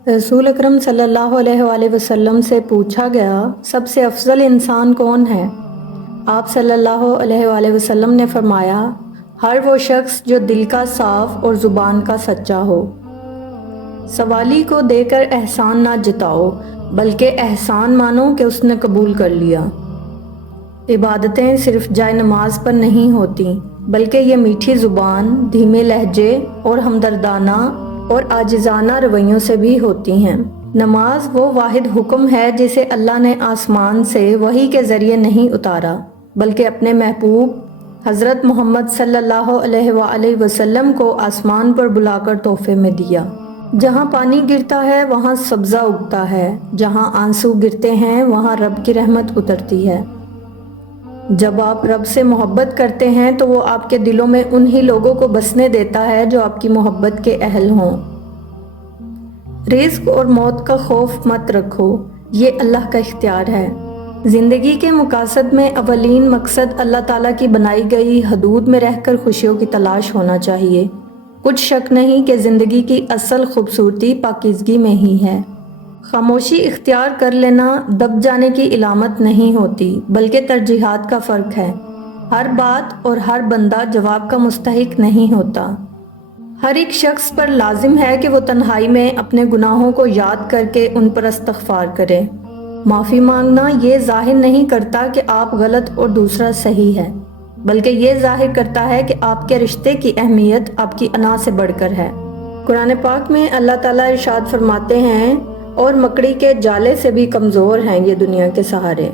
रसूल अकरम सल्लल्लाहु अलैहि वआलैहि वसल्लम से पूछा गया, सबसे अफजल इंसान कौन है? आप सल्लल्लाहु अलैहि वआलैहि वसल्लम ने फरमाया, हर वो शख्स जो दिल का साफ और ज़ुबान का सच्चा हो। सवाली को देकर एहसान ना जताओ, बल्कि एहसान मानो कि उसने कबूल कर लिया। इबादतें सिर्फ जाए नमाज पर नहीं होती, बल्कि ये मीठी ज़ुबान, धीमे लहजे और हमदर्दाना और आजिज़ाना रवैयों से भी होती हैं। नमाज वो वाहिद हुक्म है जिसे अल्लाह ने आसमान से वही के ज़रिए नहीं उतारा, बल्कि अपने महबूब हज़रत मोहम्मद सल्लल्लाहु अलैहि वसल्लम को आसमान पर बुलाकर तोहफे में दिया। जहाँ पानी गिरता है वहाँ सब्ज़ा उगता है, जहाँ आंसू गिरते हैं वहाँ रब की रहमत उतरती है। जब आप रब से मोहब्बत करते हैं तो वो आपके दिलों में उन्हीं लोगों को बसने देता है जो आपकी मोहब्बत के अहल हों। रिस्क और मौत का खौफ मत रखो, ये अल्लाह का इख्तियार है। ज़िंदगी के मकासद में अवलीन मकसद अल्लाह ताला की बनाई गई हदूद में रहकर खुशियों की तलाश होना चाहिए। कुछ शक नहीं कि ज़िंदगी की असल खूबसूरती पाकीज़गी में ही है। खामोशी इख्तियार कर लेना दब जाने की इलामत नहीं होती, बल्कि तरजीहात का फ़र्क है। हर बात और हर बंदा जवाब का मुस्तहिक नहीं होता। हर एक शख्स पर लाजिम है कि वो तन्हाई में अपने गुनाहों को याद करके उन पर इस्तग़फ़ार करे। माफ़ी मांगना ये ज़ाहिर नहीं करता कि आप गलत और दूसरा सही है, बल्कि ये ज़ाहिर करता है कि आपके रिश्ते की अहमियत आपकी अना से बढ़कर है। कुरान पाक में अल्लाह ताला इरशाद फरमाते हैं, और मकड़ी के जाले से भी कमज़ोर हैं ये दुनिया के सहारे।